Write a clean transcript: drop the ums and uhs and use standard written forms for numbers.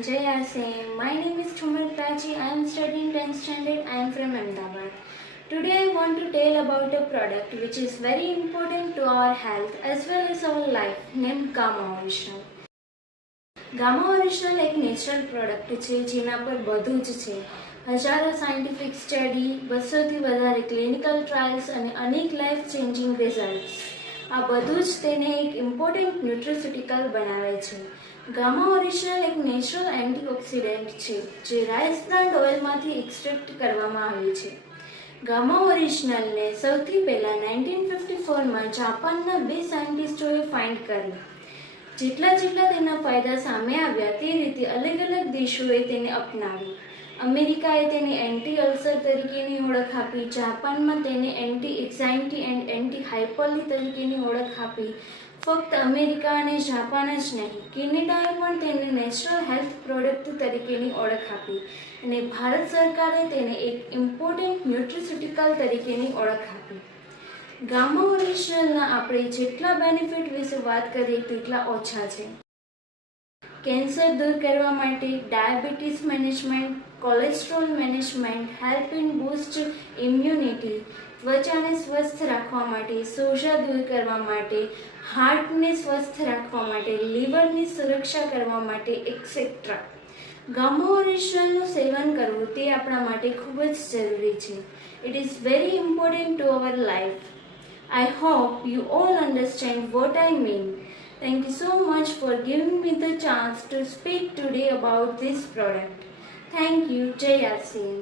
everyone, Jay Asim. My name is Chumar Prachi. I am studying 10th standard. I am from Ahmedabad. Today I want to tell about a product which is very important to our health as well as our life named Gamma Original. Gamma original એક natural product છે જેના પર બધું જ છે. હજારો scientific study, 200થી વધારે clinical trials અને અનેક લાઈફ ચેન્જિંગ રિઝલ્ટ્સ, આ બધું જ તેને એક ઇમ્પોર્ટન્ટ ન્યુટ્રિસ્યુટિકલ બનાવે છે. ગામા ઓરિજિનલ એક નેચરલ એન્ટીઓક્સિડન્ટ છે જે રાઈસ બ્રાન્ડ ઓઇલમાંથી એક્સટ્રેક્ટ કરવામાં આવે છે. ગામા ઓરિજિનલને સૌથી પહેલાં 1954માં જાપાનના 2 સાયન્ટિસ્ટોએ ફાઇન્ડ કરી. જેટલા તેના ફાયદા સામે આવ્યા તે રીતે અલગ અલગ દેશોએ તેને અપનાવી. અમેરિકાએ તેને એન્ટી અલ્સર તરીકેની ઓળખ આપી, જાપાનમાં તેને એન્ટી એક્ઝાઇટી એન્ડ એન્ટી હાઇપરલી તરીકેની ઓળખ આપી. ફક્ત અમેરિકા અને જાપાન જ નહીં, કેનેડાએ પણ તેને નેચરલ હેલ્થ પ્રોડક્ટ તરીકેની ઓળખ આપી અને ભારત સરકારે તેને એક ઇમ્પોર્ટન્ટ ન્યુટ્રિસ્યુટિકલ તરીકેની ઓળખ આપી. ગામા ઓરિજિનલના આપણે જેટલા બેનિફિટ વિશે વાત કરીએ તેટલા ઓછા છે. કેન્સર દૂર કરવા માટે, diabetes management, cholesterol management, help in boost immunity, ત્વચાને સ્વસ્થ રાખવા માટે, સોજા દૂર કરવા માટે, હાર્ટને સ્વસ્થ રાખવા માટે, લીવરની સુરક્ષા કરવા માટે એક્સેટ્રા. ગામા ઓરિજિનલનું સેવન કરવું તે આપણા માટે ખૂબ જ જરૂરી છે. It is very important to our life. I hope you all understand what I mean. Thank you so much for giving me the chance to speak today about this product. Thank you, Jay Asim.